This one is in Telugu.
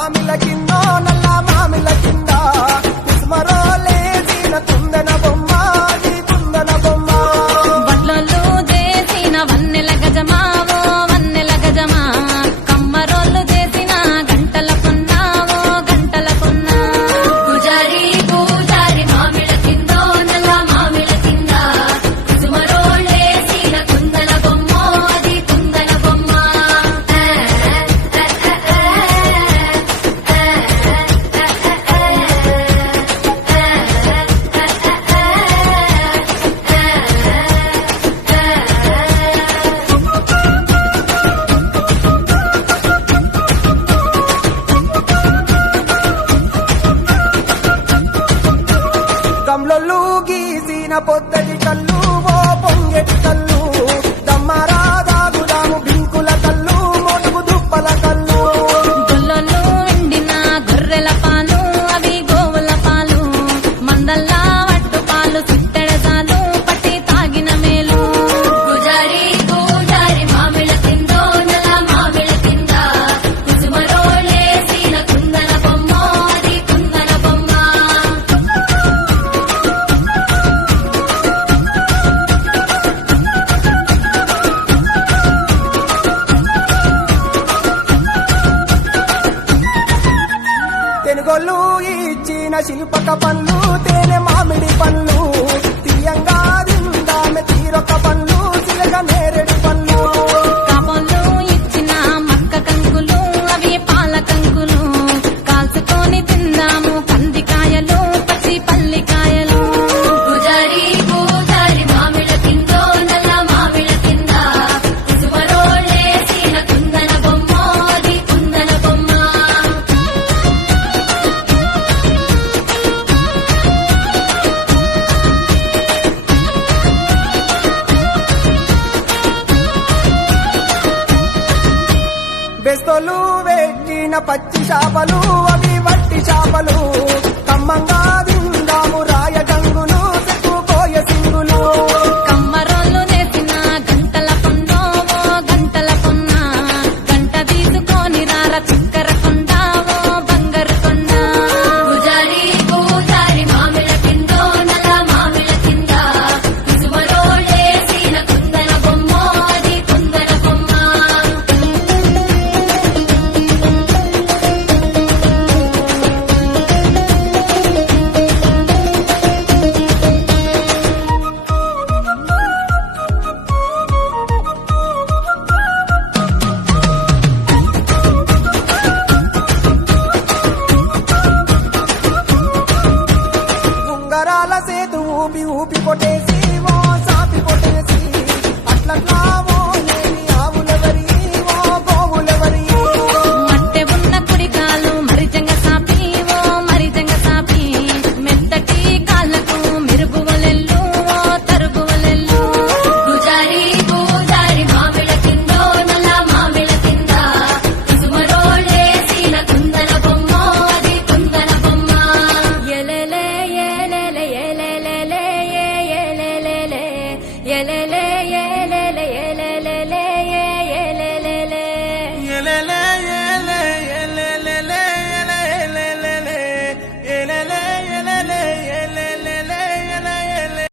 మామిల కింద నల్ల మామిల కింద కుసుమరోలేసిన కుందన బొమ్మ నీ కుందన బొమ్మ వడ్లొల్లు చేసిన వన్నెల గజమావో వన్నెల గజమా కమ్మరోళ్ళు చేసిన గంటల కొన్నావో గంటల కొన్నా పూజారి పూజారి మామిళ్ళ కింద నల్ల మామిళ్ళ కింద కుసుమరోళ్ళేసిన కుందన బొమ్మ అది కుందన బొమ్మ గమ్లొల్లు గీసిన పొద్దటి కళ్ళు ఓ పొంగెటి కళ్ళు దమ్మరా దాగుదాము బింకుల కళ్ళు మొడుగు దుప్పల కళ్ళు గొల్లలు ఎండిన గొర్రెల పాలు అవి గోవుల పాలు మందల్లా వట్టు పాలు సిట్టెడసాలు పట్టి తాగిన మేలు పూజారి పూజారి మామిళ్ళ కింద నల్ల మామిళ్ళ కింద కుసుమరోళ్ళేసిన కుందన బొమ్మ అది కుందన బొమ్మ తెనుగొల్లు ఇచ్చిన శిల్పక పళ్ళు తేనె మామిడి పళ్ళు తీయంగా తిందామె తీరొక పళ్ళు చిలక నేరేడు పళ్ళు కాపంలో ఇచ్చిన మక్క కంకులు అవి పాల కంకులు కాల్చుకొని తిందాము కందికాయలు పచ్చి పల్లికాయలు పూజారి పూజారి మామిళ్ళ కింద నల్ల మామిళ్ళ కింద కుసుమరోళ్ళేసిన కుందన బొమ్మ అది కుందన బొమ్మ బెస్తోలు పెట్టిన పచ్చి చేపలు అవి వట్టి చేపలు కమ్మంగా